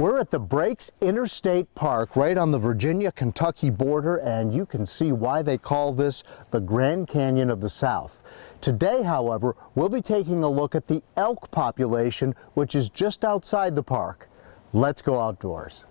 We're at the Breaks Interstate Park right on the Virginia-Kentucky border, and you can see why they call this the Grand Canyon of the South. Today, however, we'll be taking a look at the elk population, which is just outside the park. Let's go outdoors.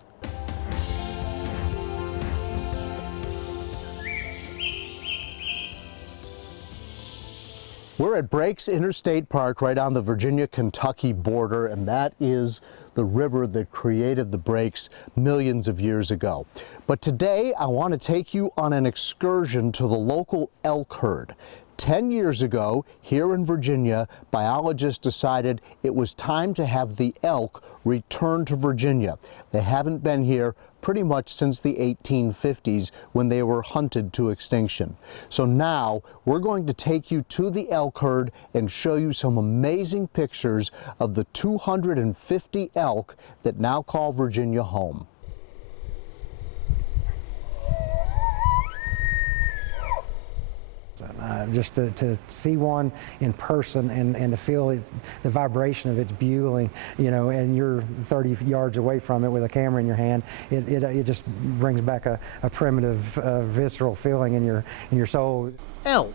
We're at Breaks Interstate Park right on the Virginia-Kentucky border, and that is the river that created the breaks millions of years ago. But today I want to take you on an excursion to the local elk herd. 10 years ago, here in Virginia, biologists decided it was time to have the elk return to Virginia. They haven't been here pretty much since the 1850s when they were hunted to extinction. So now we're going to take you to the elk herd and show you some amazing pictures of the 250 elk that now call Virginia home. Just to see one in person and to feel the vibration of its bugling, you know, and you're 30 yards away from it with a camera in your hand, it just brings back a primitive, visceral feeling in your soul. Elk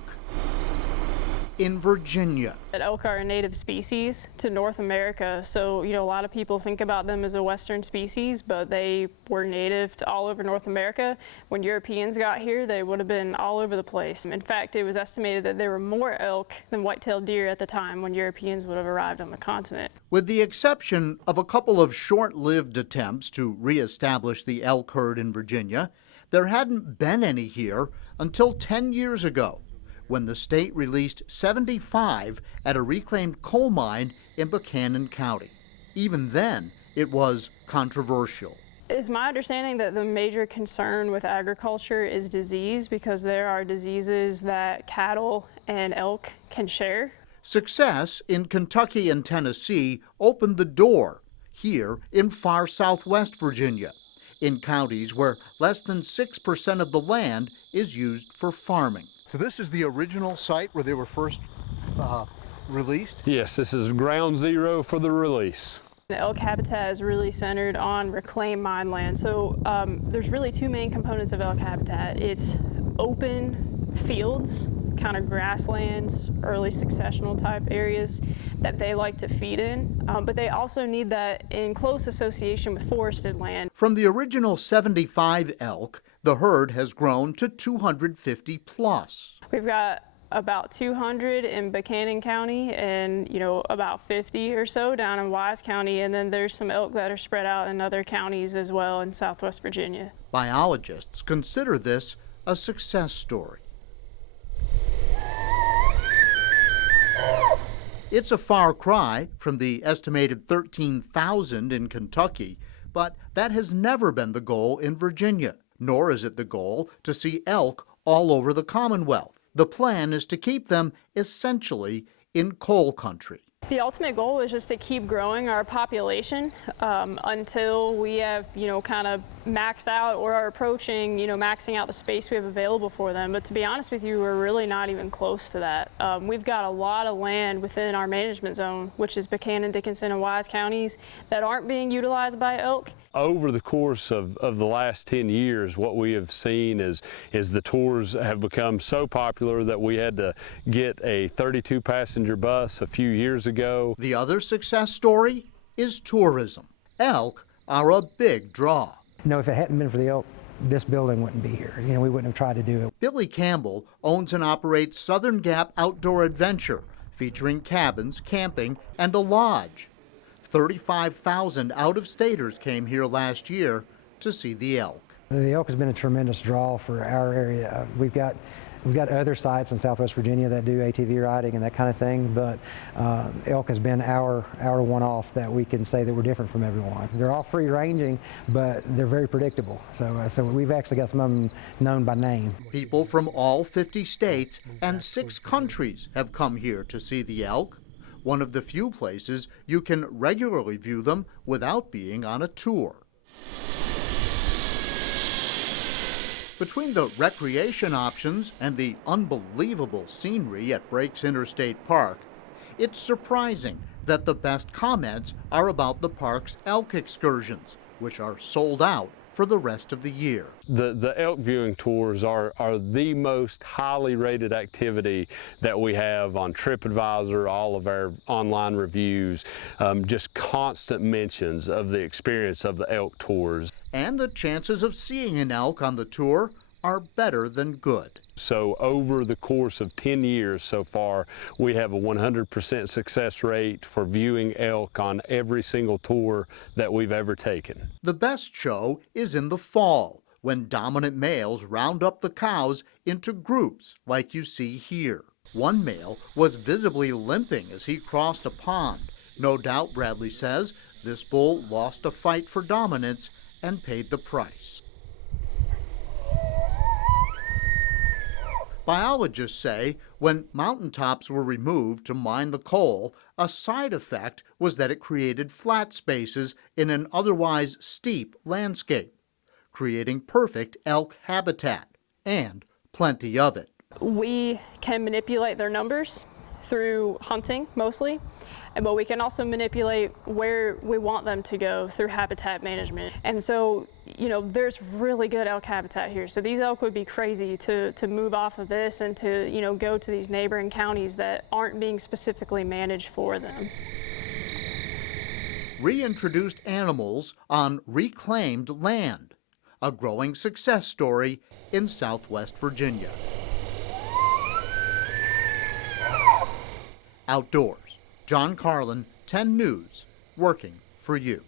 in Virginia. Elk are a native species to North America, so a lot of people think about them as a Western species, but they were native to all over North America. When Europeans got here, they would have been all over the place. In fact, it was estimated that there were more elk than white-tailed deer at the time when Europeans would have arrived on the continent. With the exception of a couple of short-lived attempts to reestablish the elk herd in Virginia, there hadn't been any here until 10 years ago, when the state released 75 at a reclaimed coal mine in Buchanan County. Even then, it was controversial. It's my understanding that the major concern with agriculture is disease, because there are diseases that cattle and elk can share. Success in Kentucky and Tennessee opened the door here in far southwest Virginia, in counties where less than 6% of the land is used for farming. So this is the original site where they were first released? Yes, this is ground zero for the release. The elk habitat is really centered on reclaimed mine land. So there's really two main components of elk habitat. It's open fields, kind of grasslands, early successional type areas that they like to feed in, but they also need that in close association with forested land. From the original 75 elk, the herd has grown to 250 plus. We've got about 200 in Buchanan County and about 50 or so down in Wise County, and then there's some elk that are spread out in other counties as well in Southwest Virginia. Biologists consider this a success story. It's a far cry from the estimated 13,000 in Kentucky, but that has never been the goal in Virginia, nor is it the goal to see elk all over the Commonwealth. The plan is to keep them essentially in coal country. The ultimate goal is just to keep growing our population until we have, kind of maxed out or are approaching, maxing out the space we have available for them. But to be honest with you, we're really not even close to that. We've got a lot of land within our management zone, which is Buchanan, Dickinson, and Wise counties, that aren't being utilized by elk. Over the course of the last 10 years, what we have seen is the tours have become so popular that we had to get a 32-passenger bus a few years ago. The other success story is tourism. Elk are a big draw. If it hadn't been for the elk, this building wouldn't be here. We wouldn't have tried to do it. Billy Campbell owns and operates Southern Gap Outdoor Adventure, featuring cabins, camping, and a lodge. 35,000 out-of-staters came here last year to see the elk. The elk has been a tremendous draw for our area. We've got other sites in Southwest Virginia that do ATV riding and that kind of thing, but elk has been our one-off that we can say that we're different from everyone. They're all free-ranging, but they're very predictable. So we've actually got some of them known by name. People from all 50 states and 6 countries have come here to see the elk. One of the few places you can regularly view them without being on a tour. Between the recreation options and the unbelievable scenery at Breaks Interstate Park, it's surprising that the best comments are about the park's elk excursions, which are sold out for the rest of the year. The elk viewing tours are the most highly rated activity that we have on TripAdvisor, all of our online reviews, just constant mentions of the experience of the elk tours. And the chances of seeing an elk on the tour are better than good. So over the course of 10 years so far, we have a 100% success rate for viewing elk on every single tour that we've ever taken. The best show is in the fall, when dominant males round up the cows into groups like you see here. One male was visibly limping as he crossed a pond. No doubt, Bradley says, this bull lost a fight for dominance and paid the price. Biologists say when mountaintops were removed to mine the coal, a side effect was that it created flat spaces in an otherwise steep landscape, creating perfect elk habitat, and plenty of it. We can manipulate their numbers through hunting mostly, but we can also manipulate where we want them to go through habitat management. And so, there's really good elk habitat here. So these elk would be crazy to move off of this and to, go to these neighboring counties that aren't being specifically managed for them. Reintroduced animals on reclaimed land, a growing success story in Southwest Virginia. Outdoors, John Carlin, 10 News, working for you.